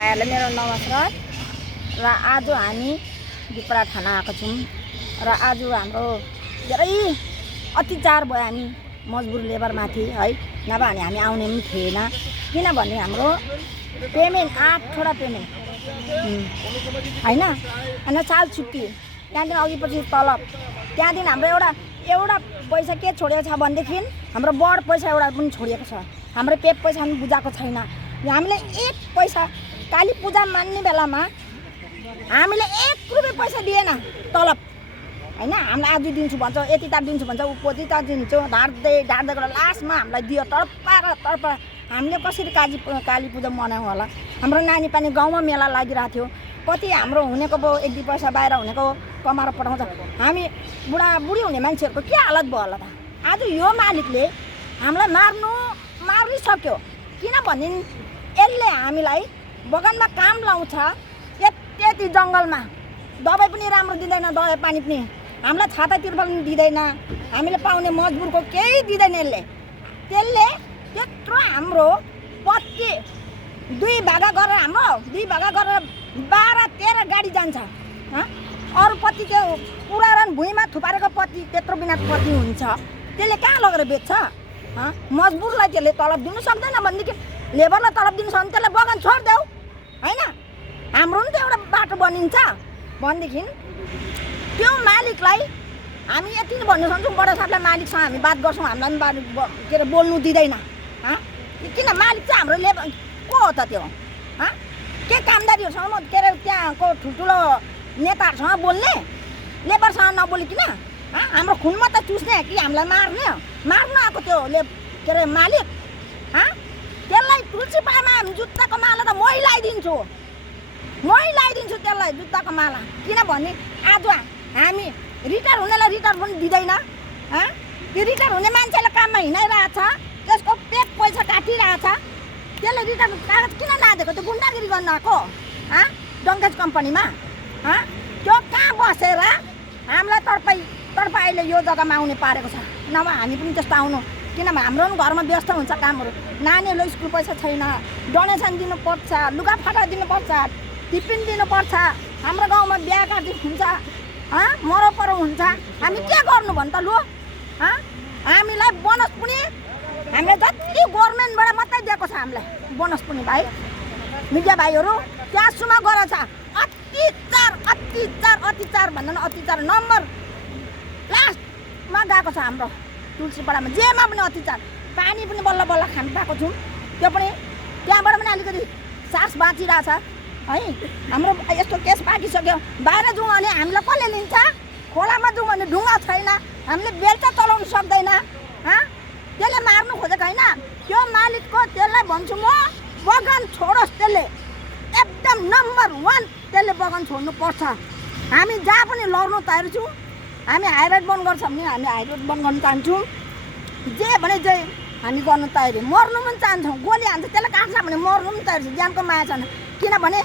अहिले मेरो नमस्कार र आज हामी दिपरा थाना आएको छौँ र आज हाम्रो धेरै अत्याचार भयो। हामी मजबुर लेबरमाथि है, नभए हामी आउने पनि थिएन। किनभने हाम्रो पेमेन्ट 8वटा पेमेन्ट होइन, अनि साल छुट्टी, त्यहाँदेखि अघिपछि तलब, त्यहाँदेखि हाम्रो एउटा पैसा के छोडेको छ भनेदेखि हाम्रो बढ पैसा एउटा पनि छोडिएको छ। हाम्रो पेप पैसा पनि बुझाएको छैन। हामीले एक पैसा काली पूजा मान्ने बेलामा हामीले 1 रुपियाँ पैसा दिएन तलब होइन। हामीलाई आज दिन्छु भन्छ, यति तार दिन्छु भन्छ, कति तार दिन्छु, ढाड्दै गरेर लास्टमा हामीलाई दियो तडपा। हामीले कसरी काली पूजा मनाउँ होला। हाम्रो नानी पानी गाउँमा मेला लागिरहेको थियो। कति हाम्रो हुनेको पो 1-2 पैसा बाहिर हुनेको कमाएर पठाउँछ। हामी बुढाबुढी हुने मान्छेहरूको के हालत भयो होला त। आज यो मालिकले हामीलाई मारिसक्यो। किनभने यसले हामीलाई बगानमा काम लाउँछ, त्यति जङ्गलमा दबाई पनि राम्रो दिँदैन, दबाई पानी पनि हामीलाई छाता तिर्पल पनि दिँदैन, हामीले पाउने मजबुरको केही दिँदैन। त्यसले त्यत्रो हाम्रो पत्ती 2 भागा गरेर हाम्रो 2 भागा गरेर 12-13 गाडी जान्छ। अरू पत्ती त्यो पुरानो भुइँमा थुपारेको पत्ती त्यत्रो बिना पत्ती हुन्छ, त्यसले कहाँ लगेर बेच्छ? मजबुरलाई त्यसले तलब दिनु सक्दैन भनेदेखि लेबरलाई तलब दिनु सक्दैन, त्यसलाई बगान छोडिदेऊ होइन। हाम्रो पनि त एउटा बाटो बनिन्छ भनेदेखि त्यो मालिकलाई हामी यति नै भन्नु सक्छौँ। बडा साहबलाई मालिकसँग हामी बात गर्छौँ, हामीलाई पनि के अरे बोल्नु दिँदैन। किन मालिक चाहिँ हाम्रो लेबर को हो त त्यो? के कामदारीहरूसँग के अरे त्यहाँको ठुल्ठुलो नेताहरूसँग बोल्ने, लेबरसँग नबोलिकन हाम्रो खुनमा त चुस्ने कि हामीलाई मार्नु आएको त्यो के अरे मालिक। त्यसलाई तुलसीपामा जुत्ताको माला त मै लगाइदिन्छु त्यसलाई जुत्ताको माला। किनभने आज हामी रिटायर हुनेलाई रिटायर पनि दिँदैन। त्यो रिटायर हुने मान्छेले काममा हिँडाइरहेछ, त्यसको पेट पैसा काटिरहेछ, त्यसले रिटायर कागज किन नदिएको? त्यो गुन्डागिरी गर्न आएको डङ्केज कम्पनीमा। त्यो कहाँ बसेर हामीलाई तडपा अहिले यो जग्गामा आउने पारेको छ। नभए हामी पनि त्यस्तो आउनु, किनभने हाम्रो पनि घरमा व्यस्त हुन्छ कामहरू। नानीहरूलाई स्कुल पैसा छैन, डोनेसन दिनुपर्छ, लुगाफाटा दिनुपर्छ, टिफिन दिनुपर्छ। हाम्रो गाउँमा बिहा कार्य हुन्छ, मरौपरौ हुन्छ, हामी के गर्नु भन् त लु? हामीलाई बोनस पनि हामीले जति गभर्मेन्टबाट मात्रै दिएको छ हामीलाई बोनस पनि। भाइ मिडिया भाइहरू त्यहाँसम्म गरेछ। अत्याचार भन्दा अत्याचार नम्बर लास्टमा गएको छ हाम्रो तुलसीपाडामा। जेमा पनि अत्याचार, पानी पनि बल्ल खानु पाएको छौँ, त्यो पनि त्यहाँबाट पनि अलिकति सास बाँचिरहेछ है। हाम्रो यस्तो केस पाकिसक्यो, बाहिर जाउँ भने हामीलाई कसले लिन्छ? खोलामा जाउँ भने ढुङ्गा छैन, हामीले बेल्चा चलाउनु सक्दैन। त्यसले मार्नु खोजेको होइन त्यो मालिकको। त्यसलाई भन्छु म, बगान छोडोस्। त्यसले एकदम नम्बर 1 त्यसले बगान छोड्नु पर्छ। हामी जहाँ पनि लड्नु तयार छौँ। हामी हाइरोड बन्द गर्छ भने हामी हाइरोड बन्द गर्न चाहन्छौँ। जे भने जे हामी गर्नु तयारी, मर्नु पनि चाहन्छौँ। गोली हान्छ, त्यसलाई काट्छ भने मर्नु पनि तयारी छ, ज्यानको माया छैन। किनभने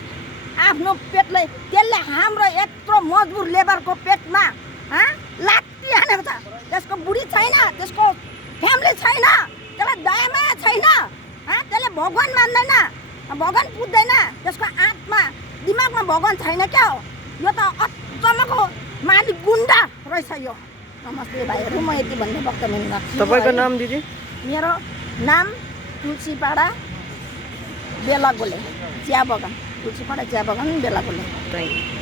आफ्नो पेटलाई त्यसले हाम्रो यत्रो मजबुर लेबरको पेटमा लात्ती हानेको छ। त्यसको बुढी छैन, त्यसको फ्यामिली छैन, त्यसलाई दयामाया छैन। त्यसले भगवान मान्दैन, भगवान पुज्दैन, त्यसको आत्मा दिमागमा भगवान छैन क्या हो। यो त अचम्मको मालिक गुन्डा रहेछ यो। नमस्ते भाइहरू, म यति भन्ने वक्तव्य गर्छु। तपाईँको नाम दिदी? मेरो नाम तुलसीपाडा बेला गोले, चिया बगान, तुलसीपाडा चिया बगान बेला गोले।